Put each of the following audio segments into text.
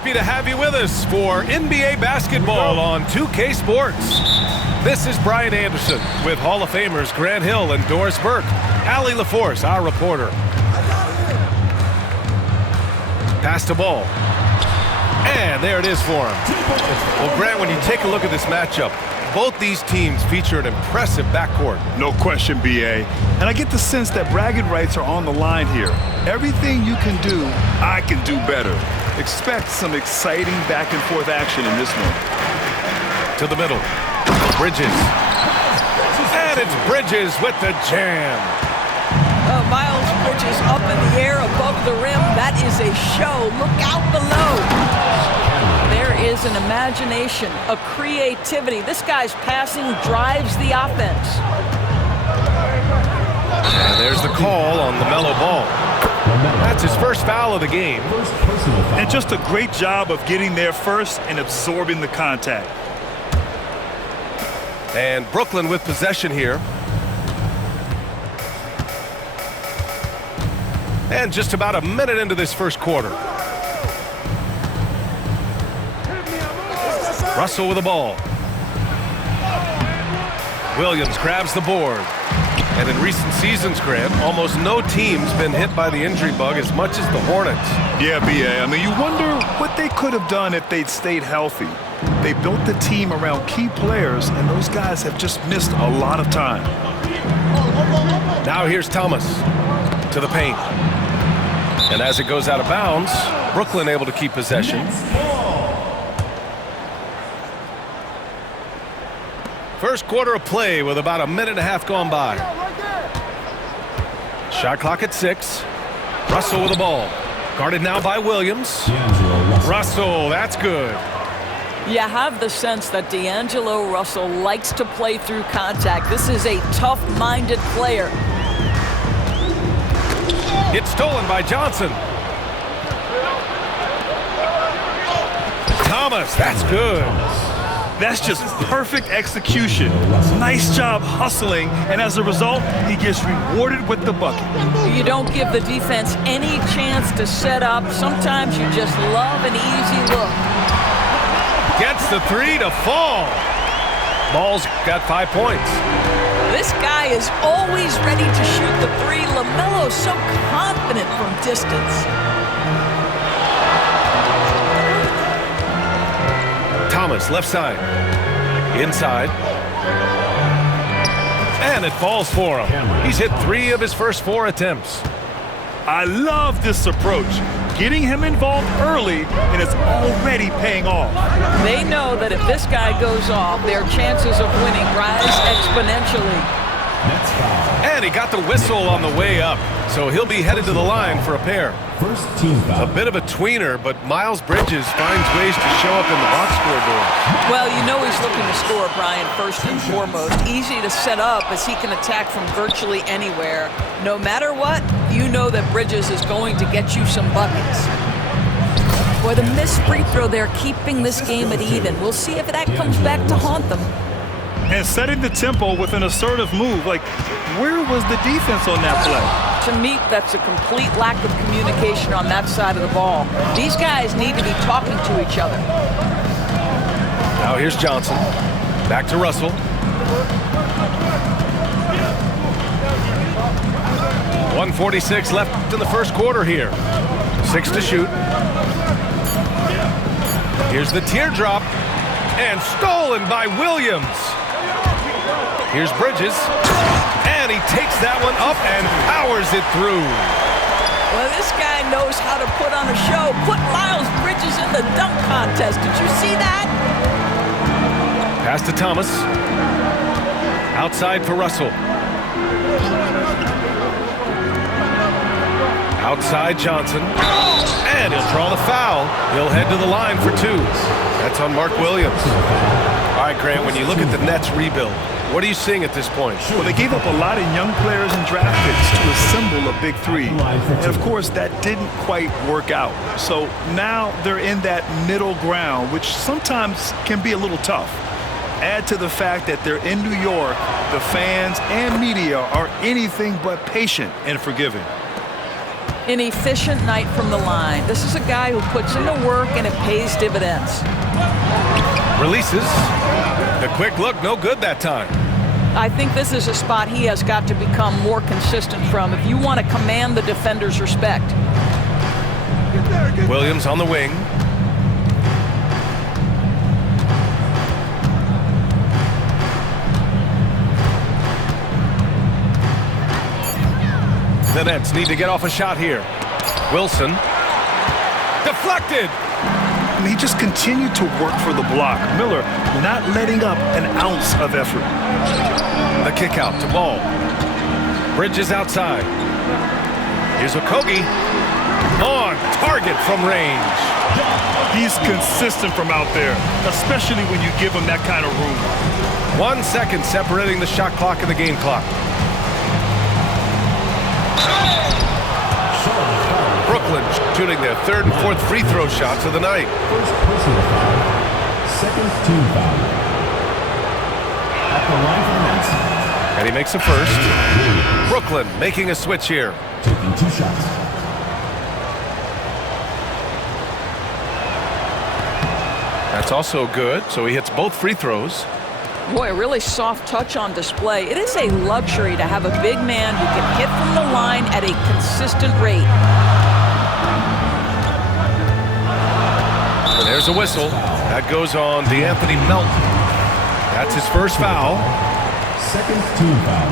happy to have you with us for NBA basketball on 2K Sports. This is Brian Anderson with Hall of Famers Grant Hill and Doris Burke. Allie LaForce, our reporter. Pass the ball. And there it is for him. Well, Grant, when you take a look at this matchup, both these teams feature an impressive backcourt. No question, B.A. And I get the sense that bragging rights are on the line here. Everything you can do, I can do better. Expect some exciting back-and-forth action in this one. To the middle. Bridges. And it's Bridges with the jam. Miles Bridges up in the air above the rim. That is a show. Look out below. There is an imagination, a creativity. This guy's passing drives the offense. And there's the call on LaMelo Ball. That's his first foul of the game. And just a great job of getting there first and absorbing the contact. And Brooklyn with possession here. And just about a minute into this first quarter. Russell with the ball. Williams grabs the board. And in recent seasons, Grant, almost no team's been hit by the injury bug as much as the Hornets. Yeah, B.A. I mean, you wonder what they could have done if they'd stayed healthy. They built the team around key players, and those guys have just missed a lot of time. Now here's Thomas to the paint. And as it goes out of bounds, Brooklyn able to keep possession. First quarter of play with about a minute and a half gone by. Shot clock at 6. Russell with the ball. Guarded now by Williams. Russell, that's good. You have the sense that D'Angelo Russell likes to play through contact. This is a tough-minded player. It's stolen by Johnson. Thomas, that's good. That's just perfect execution. Nice job hustling, and as a result, he gets rewarded with the bucket. You don't give the defense any chance to set up. Sometimes you just love an easy look. Gets the three to fall. Ball's got 5 points. This guy is always ready to shoot the three. LaMelo's so confident from distance. Thomas, left side. Inside. And it falls for him. He's hit 3 of his first 4 attempts. I love this approach. Getting him involved early, and it's already paying off. They know that if this guy goes off, their chances of winning rise exponentially. And he got the whistle on the way up, so he'll be headed to the line for a pair. First team foul. A bit of a tweener, but Miles Bridges finds ways to show up in the box score door. Well, you know he's looking to score, Brian, first and foremost. Easy to set up as he can attack from virtually anywhere. No matter what, you know that Bridges is going to get you some buckets. Boy, the missed free throw there, keeping this game at even. We'll see if that comes back to haunt them. And setting the tempo with an assertive move. Like, where was the defense on that play? To me, that's a complete lack of communication on that side of the ball. These guys need to be talking to each other. Now here's Johnson. Back to Russell. .146 left in the first quarter here. 6 to shoot. Here's the teardrop. And stolen by Williams. Here's Bridges. And he takes that one up and powers it through. Well, this guy knows how to put on a show. Put Miles Bridges in the dunk contest. Did you see that? Pass to Thomas. Outside for Russell. Outside Johnson. And he'll draw the foul. He'll head to the line for 2. That's on Mark Williams. All right, Grant, when you look at the Nets rebuild, what are you seeing at this point? Well, they gave up a lot of young players and draft picks to assemble a big 3. And, of course, that didn't quite work out. So now they're in that middle ground, which sometimes can be a little tough. Add to the fact that they're in New York, the fans and media are anything but patient and forgiving. An efficient night from the line. This is a guy who puts in the work and it pays dividends. Releases. The quick look, no good that time. I think this is a spot he has got to become more consistent from if you want to command the defender's respect. Williams on the wing. The Nets need to get off a shot here. Wilson. Deflected. I mean, he just continued to work for the block. Miller not letting up an ounce of effort. The kick out to Ball. Bridges outside. Here's Okogie. On target from range. He's consistent from out there, especially when you give him that kind of room. 1 second separating the shot clock and the game clock. Brooklyn shooting their third and fourth free throw shots of the night. First personal foul, second team foul. At the line for the Nets. And he makes a first. Brooklyn making a switch here. Taking 2 shots. That's also good, so he hits both free throws. Boy, a really soft touch on display. It is a luxury to have a big man who can hit from the line at a consistent rate. There's a whistle. That goes on DeAnthony Melton. That's his first foul. Second team foul.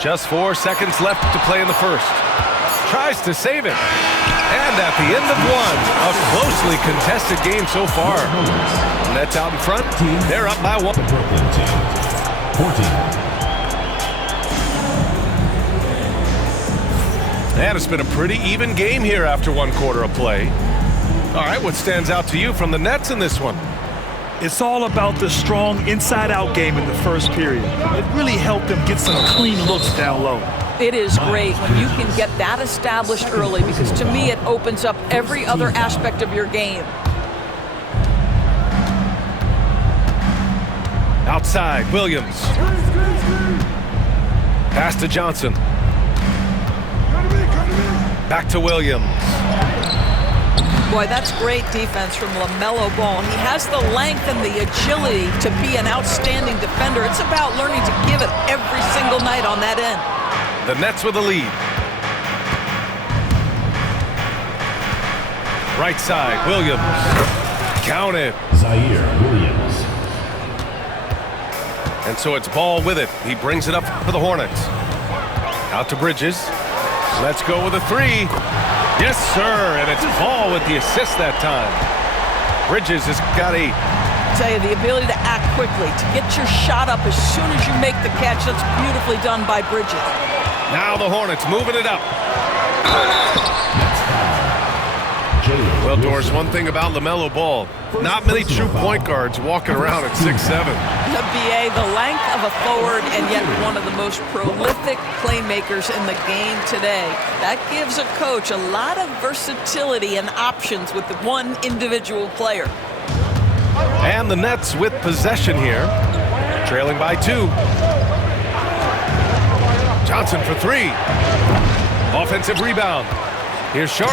Just 4 seconds left to play in the first. Tries to save it. And at the end of one, a closely contested game so far. Nets out in front. They're up by 1. The Brooklyn team. 14. And it's been a pretty even game here after 1 quarter of play. All right, what stands out to you from the Nets in this one? It's all about the strong inside-out game in the first period. It really helped them get some clean looks down low. It is great when you can get that established early because to me it opens up every other aspect of your game. Outside, Williams. Pass to Johnson. Back to Williams. Boy, that's great defense from LaMelo Ball. He has the length and the agility to be an outstanding defender. It's about learning to give it every single night on that end. The Nets with the lead. Right side, Williams. Count it. Zaire Williams. And so it's Ball with it. He brings it up for the Hornets. Out to Bridges. Let's go with a 3. Yes, sir. And it's Ball with the assist that time. Bridges has got a... Tell you, the ability to act quickly, to get your shot up as soon as you make the catch. That's beautifully done by Bridges. Now the Hornets moving it up. Well, Doris, one thing about LaMelo Ball, not many true point guards walking around at 6'7". The BA, the length of a forward, and yet one of the most prolific playmakers in the game today. That gives a coach a lot of versatility and options with the one individual player. And the Nets with possession here, trailing by 2. Johnson for 3. Offensive rebound. Here's Sharp.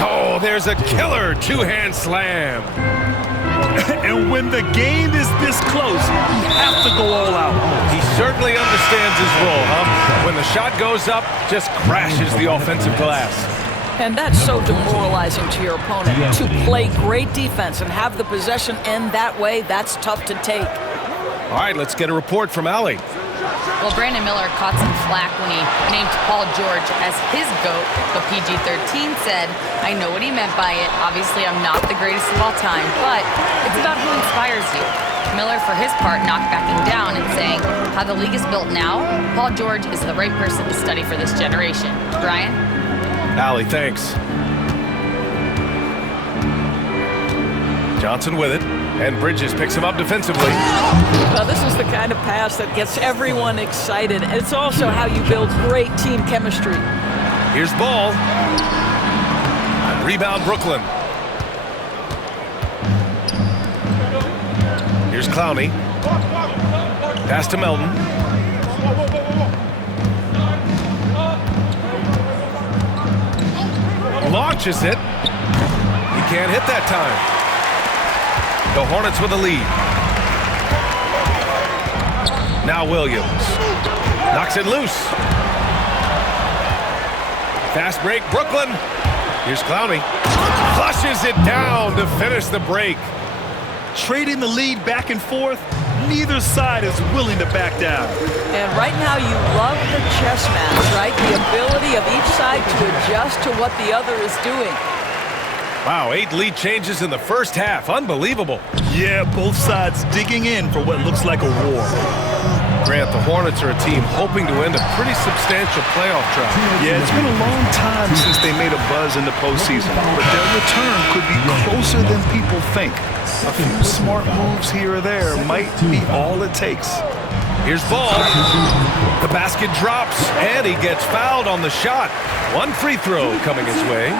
Oh, there's a killer two-hand slam. And when the game is this close, you have to go all out. He certainly understands his role, huh? When the shot goes up, just crashes the offensive glass. And that's so demoralizing to your opponent. To play great defense and have the possession end that way, that's tough to take. All right, let's get a report from Allie. Well, Brandon Miller caught some flack when he named Paul George as his GOAT, but PG-13 said, I know what he meant by it. Obviously, I'm not the greatest of all time, but it's about who inspires you. Miller, for his part, knocked backing down and saying, how the league is built now, Paul George is the right person to study for this generation. Brian? Allie, thanks. Johnson with it, and Bridges picks him up defensively. Well, this is the kind of pass that gets everyone excited. It's also how you build great team chemistry. Here's Ball. Rebound, Brooklyn. Here's Clowney. Pass to Melton. launches it. He can't hit that time. The Hornets with a lead. Now Williams knocks it loose. Fast break, Brooklyn. Here's Clowney. Flushes it down to finish the break. Trading the lead back and forth, neither side is willing to back down. And right now you love the chess match, right? The ability of each side to adjust to what the other is doing. Wow, 8 lead changes in the first half. Unbelievable. Yeah, both sides digging in for what looks like a war. Grant, the Hornets are a team hoping to end a pretty substantial playoff drive. Yeah, it's been a long time since they made a buzz in the postseason, but their return could be closer than people think. A few smart moves here or there might be all it takes. Here's Ball. The basket drops, and he gets fouled on the shot. One free throw coming his way.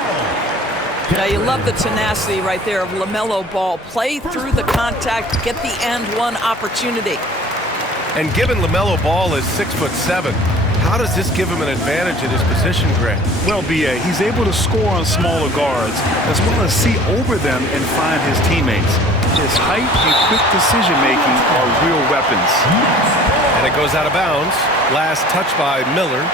Now you love the tenacity right there of LaMelo Ball. Play through the contact, get the and one opportunity. And given LaMelo Ball is 6'7", how does this give him an advantage in his position, Grant? Well, B.A., he's able to score on smaller guards, as well as see over them and find his teammates. His height and quick decision-making are real weapons. And it goes out of bounds. Last touch by Miller.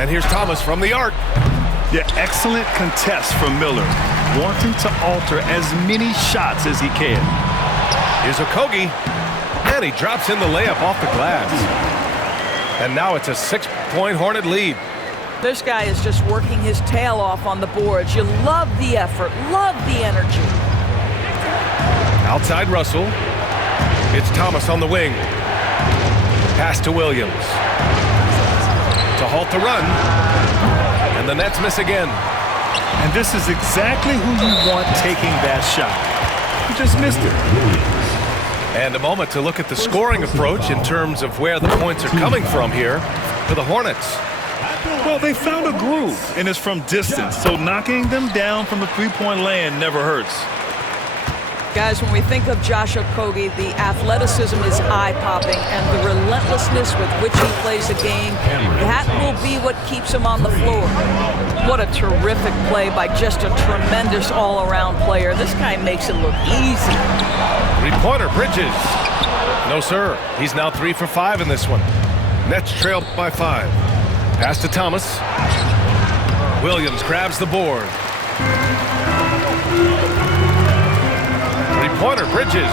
And here's Thomas from the arc. Yeah, excellent contest from Miller, wanting to alter as many shots as he can. Here's Okogie, and he drops in the layup off the glass. And now it's a 6-point Hornet lead. This guy is just working his tail off on the boards. You love the effort, love the energy. Outside Russell. It's Thomas on the wing. Pass to Williams. To halt the run. And the Nets miss again. And this is exactly who you want taking that shot. He just missed it. And a moment to look at the scoring approach in terms of where the points are coming from here for the Hornets. Well, they found a groove, and it's from distance, so knocking them down from the three-point land never hurts. Guys, when we think of Josh Okogie, the athleticism is eye-popping, and the relentlessness with which he plays the game, that will be what keeps him on the floor. What a terrific play by just a tremendous all-around player. This guy makes it look easy. Three-pointer, Bridges. No, sir. He's now 3 for 5 in this one. Nets trail by 5. Pass to Thomas. Williams grabs the board. Three-pointer, Bridges.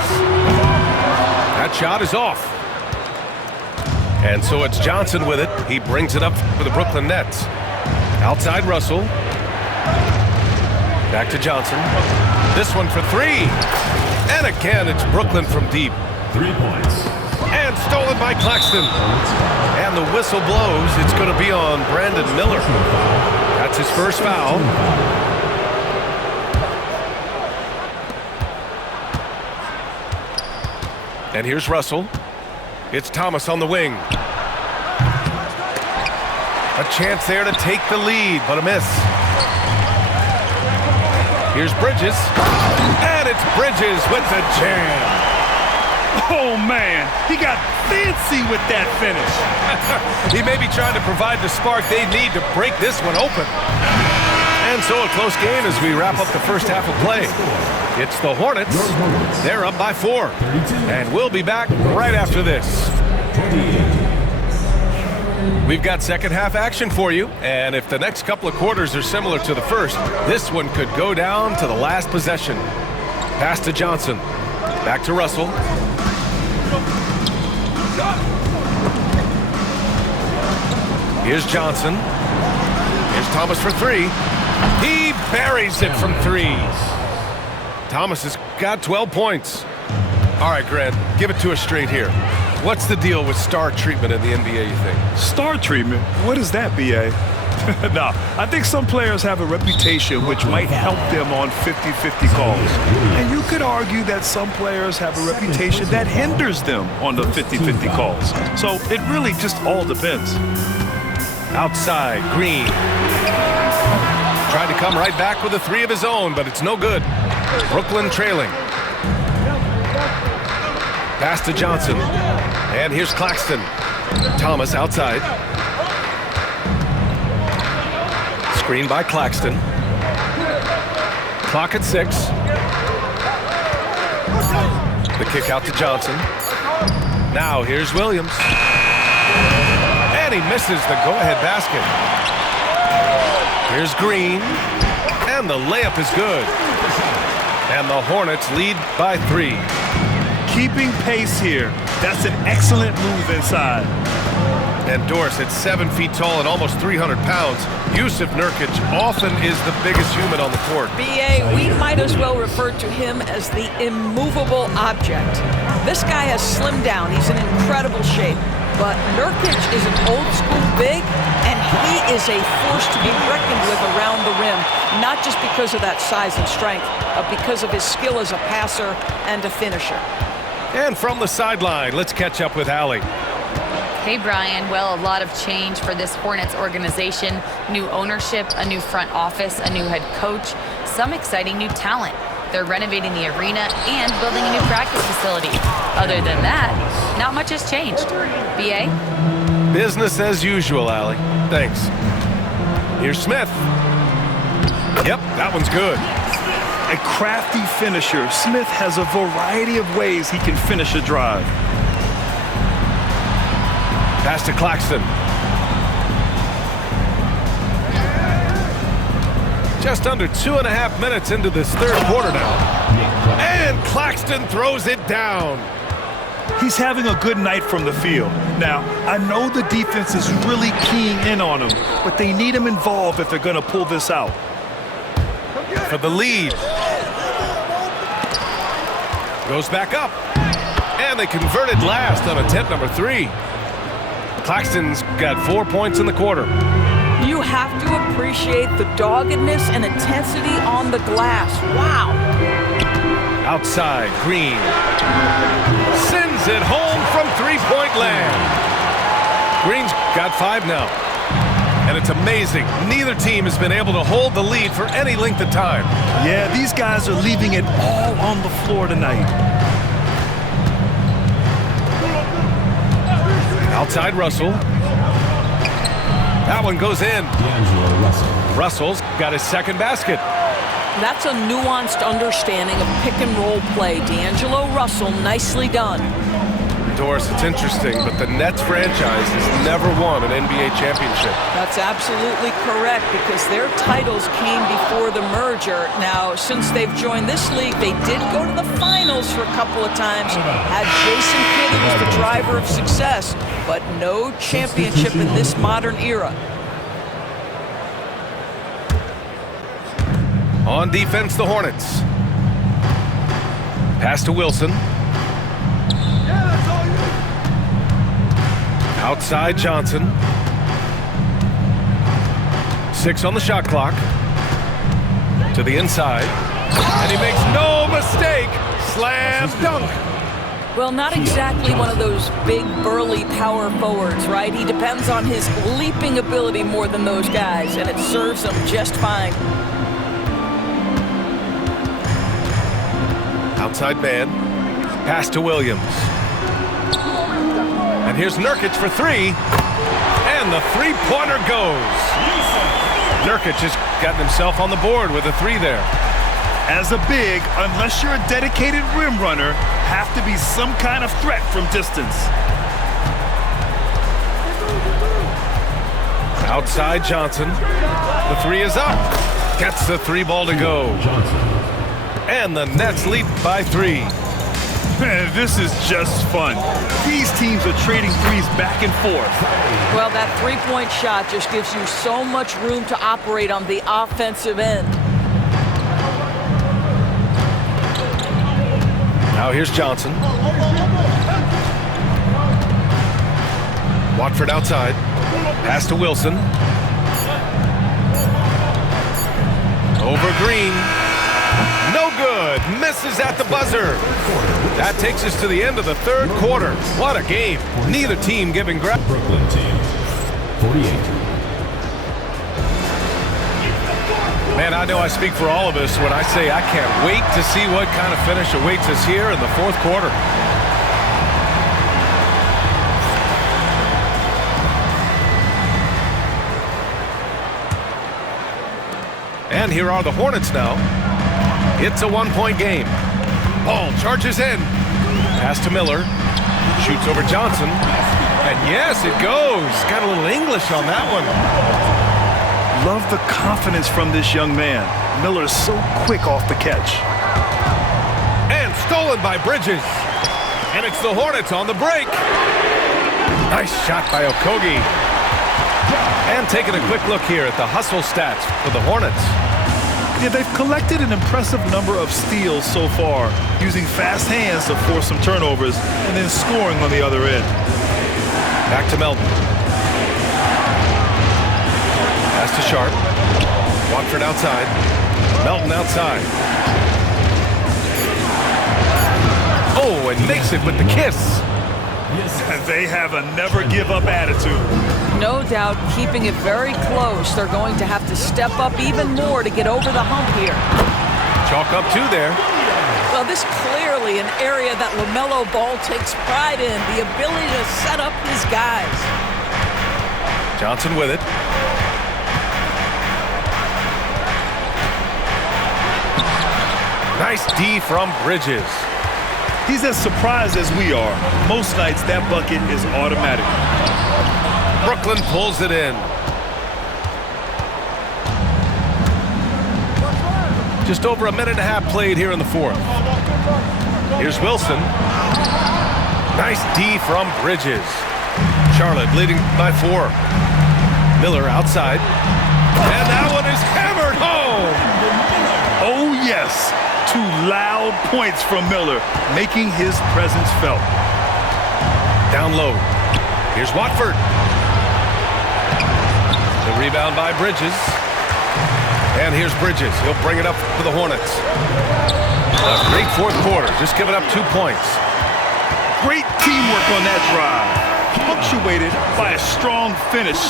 That shot is off. And so it's Johnson with it. He brings it up for the Brooklyn Nets. Outside Russell. Back to Johnson. This one for 3. And again, it's Brooklyn from deep. 3 points. And stolen by Claxton. And the whistle blows. It's going to be on Brandon Miller. That's his first foul. And here's Russell. It's Thomas on the wing. A chance there to take the lead, but a miss. Here's Bridges. And it's Bridges with the jam. Oh, man, he got fancy with that finish. He may be trying to provide the spark they need to break this one open. And so a close game as we wrap up the first half of play. It's the Hornets. They're up by 4. And we'll be back right after this. We've got second half action for you. And if the next couple of quarters are similar to the first, this one could go down to the last possession. Pass to Johnson. Back to Russell. Here's Johnson. Here's Thomas for 3. He buries it from 3. Thomas has got 12 points. All right, Grant, give it to us straight here. What's the deal with star treatment in the NBA, you think? Star treatment? What is that, B.A.? No, I think some players have a reputation which might help them on 50-50 calls. And you could argue that some players have a reputation that hinders them on the 50-50 calls. So it really just all depends. Outside, Green. Tried to come right back with a 3 of his own, but it's no good. Brooklyn trailing. Pass to Johnson. And here's Claxton. Thomas outside. Screen by Claxton. Clock at 6. The kick out to Johnson. Now here's Williams. And he misses the go-ahead basket. Here's Green. And the layup is good. And the Hornets lead by 3. Keeping pace here. That's an excellent move inside. And Dorsett, 7 feet tall and almost 300 pounds. Yusuf Nurkic often is the biggest human on the court. BA, we might as well refer to him as the immovable object. This guy has slimmed down. He's in incredible shape. But Nurkic is an old-school big, and he is a force to be reckoned with around the rim, not just because of that size and strength, but because of his skill as a passer and a finisher. And from the sideline, let's catch up with Allie. Hey, Brian. Well, a lot of change for this Hornets organization. New ownership, a new front office, a new head coach, some exciting new talent. They're renovating the arena and building a new practice facility. Other than that, not much has changed. BA? Business as usual, Allie. Thanks. Here's Smith. Yep, that one's good. A crafty finisher. Smith has a variety of ways he can finish a drive. Pass to Claxton. Just under 2.5 minutes into this third quarter now. And Claxton throws it down. He's having a good night from the field. Now, I know the defense is really keying in on him, but they need him involved if they're going to pull this out. For the lead. Goes back up. And they converted last on attempt number 3. Claxton's got 4 points in the quarter. You have to appreciate the doggedness and intensity on the glass. Wow. Outside, Green. Sends it home from three-point land. Green's got 5 now. And it's amazing. Neither team has been able to hold the lead for any length of time. Yeah, these guys are leaving it all on the floor tonight. Outside Russell. That one goes in. Russell's got his second basket. That's a nuanced understanding of pick and roll play. D'Angelo Russell, nicely done. Doris, it's interesting, but the Nets franchise has never won an NBA championship. That's absolutely correct, because their titles came before the merger. Now, since they've joined this league, they did go to the finals for a couple of times. Had Jason Kidd, who was the driver of success, but no championship in this modern era. On defense, the Hornets. Pass to Wilson. Outside Johnson. 6 on the shot clock. To the inside. And he makes no mistake. Slam dunk. Well, not exactly one of those big, burly power forwards, right? He depends on his leaping ability more than those guys, and it serves him just fine. Outside man. Pass to Williams. And here's Nurkic for 3. And the three-pointer goes. Nurkic has gotten himself on the board with a 3 there. As a big, unless you're a dedicated rim runner, have to be some kind of threat from distance. Outside Johnson. The 3 is up. Gets the 3 ball to go. And the Nets lead by 3. Man, this is just fun. These teams are trading threes back and forth. Well, that three-point shot just gives you so much room to operate on the offensive end. Now here's Johnson. Watford outside. Pass to Wilson. Over Green. No good. Misses at the buzzer. That takes us to the end of the third quarter. What a game. Neither team giving ground. Brooklyn team, 48. Man, I know I speak for all of us when I say I can't wait to see what kind of finish awaits us here in the fourth quarter. And here are the Hornets now. It's a one-point game. Ball charges in. Pass to Miller. Shoots over Johnson. And yes, it goes. Got a little English on that one. Love the confidence from this young man. Miller is so quick off the catch. And stolen by Bridges. And it's the Hornets on the break. Nice shot by Okogie. And taking a quick look here at the hustle stats for the Hornets. Yeah, they've collected an impressive number of steals so far, using fast hands to force some turnovers and then scoring on the other end. Back to Melton. Pass to Sharp. Watford outside. Melton outside. Oh, and makes it with the kiss. They have a never-give-up attitude. No doubt keeping it very close. They're going to have to step up even more to get over the hump here. Chalk up two there. Well, this clearly an area that LaMelo Ball takes pride in, the ability to set up his guys. Johnson with it. Nice D from Bridges. He's as surprised as we are. Most nights, that bucket is automatic. Brooklyn pulls it in. Just over a minute and a half played here in the fourth. Here's Wilson. Nice D from Bridges. Charlotte leading by 4. Miller outside. And that one is hammered home. Oh, yes. 2 loud points from Miller, making his presence felt. Down low. Here's Watford. The rebound by Bridges. And here's Bridges. He'll bring it up for the Hornets. A great fourth quarter. Just giving up 2 points. Great teamwork on that drive. Punctuated by a strong finish.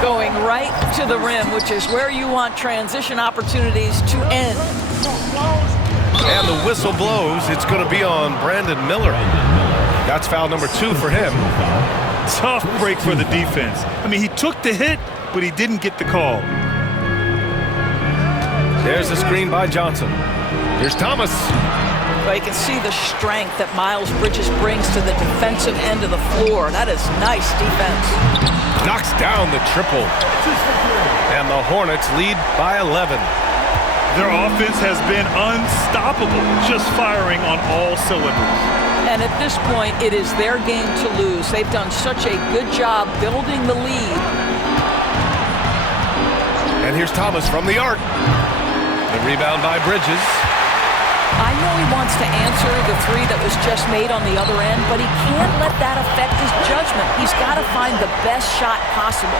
Going right to the rim, which is where you want transition opportunities to end. And the whistle blows. It's going to be on Brandon Miller. That's foul number 2 for him. Tough break for the defense. I mean, he took the hit, but he didn't get the call. There's the screen by Johnson. Here's Thomas. But you can see the strength that Miles Bridges brings to the defensive end of the floor. That is nice defense. Knocks down the triple. And the Hornets lead by 11. Their offense has been unstoppable, just firing on all cylinders. And at this point, it is their game to lose. They've done such a good job building the lead. And here's Thomas from the arc. The rebound by Bridges. I know he wants to answer the 3 that was just made on the other end, but he can't let that affect his judgment. He's got to find the best shot possible.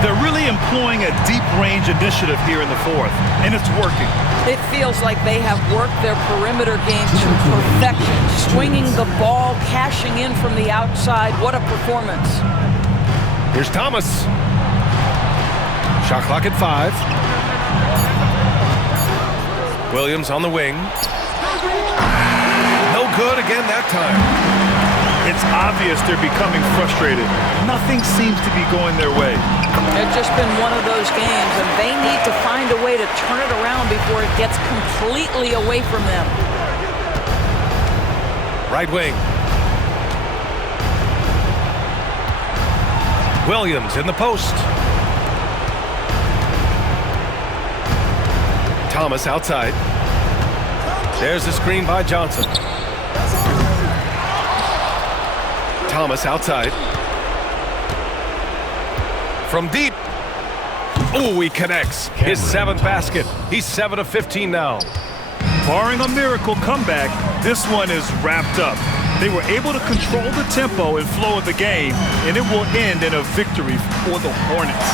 They're really employing a deep-range initiative here in the fourth, and it's working. It feels like they have worked their perimeter game to perfection, swinging the ball, cashing in from the outside. What a performance. Here's Thomas. Shot clock at 5. Williams on the wing. No good again that time. It's obvious they're becoming frustrated. Nothing seems to be going their way. It's just been one of those games, and they need to find a way to turn it around before it gets completely away from them. Right wing. Williams in the post. Thomas outside. There's the screen by Johnson. Thomas outside. From deep. Oh, he connects. His 7th basket. He's 7 of 15 now. Barring a miracle comeback, this one is wrapped up. They were able to control the tempo and flow of the game, and it will end in a victory for the Hornets.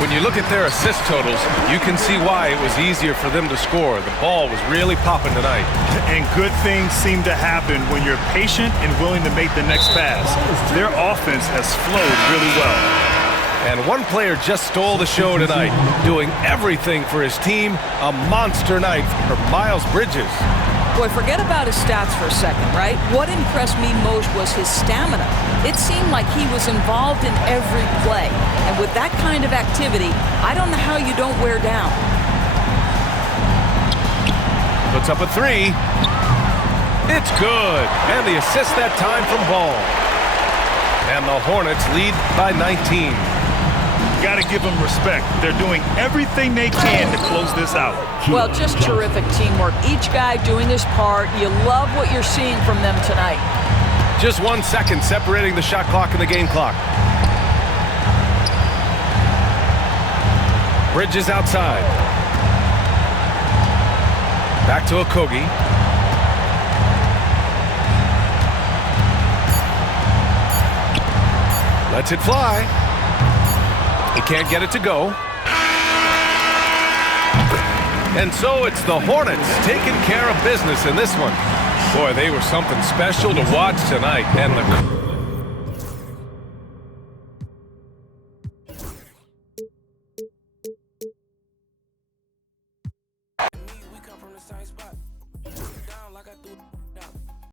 When you look at their assist totals, you can see why it was easier for them to score. The ball was really popping tonight. And good things seem to happen when you're patient and willing to make the next pass. Their offense has flowed really well. And one player just stole the show tonight, doing everything for his team. A monster night for Miles Bridges. Boy, forget about his stats for a second, right? What impressed me most was his stamina. It seemed like he was involved in every play. And with that kind of activity, I don't know how you don't wear down. Puts up a three. It's good. And the assist that time from Ball. And the Hornets lead by 19. Got to give them respect. They're doing everything they can to close this out. Well, just terrific teamwork. Each guy doing his part. You love what you're seeing from them tonight. Just 1 second separating the shot clock and the game clock. Bridges outside. Back to Okogie. Lets it fly. He can't get it to go. And so it's the Hornets taking care of business in this one. Boy, they were something special to watch tonight. And the We come from the same spot. Down like I threw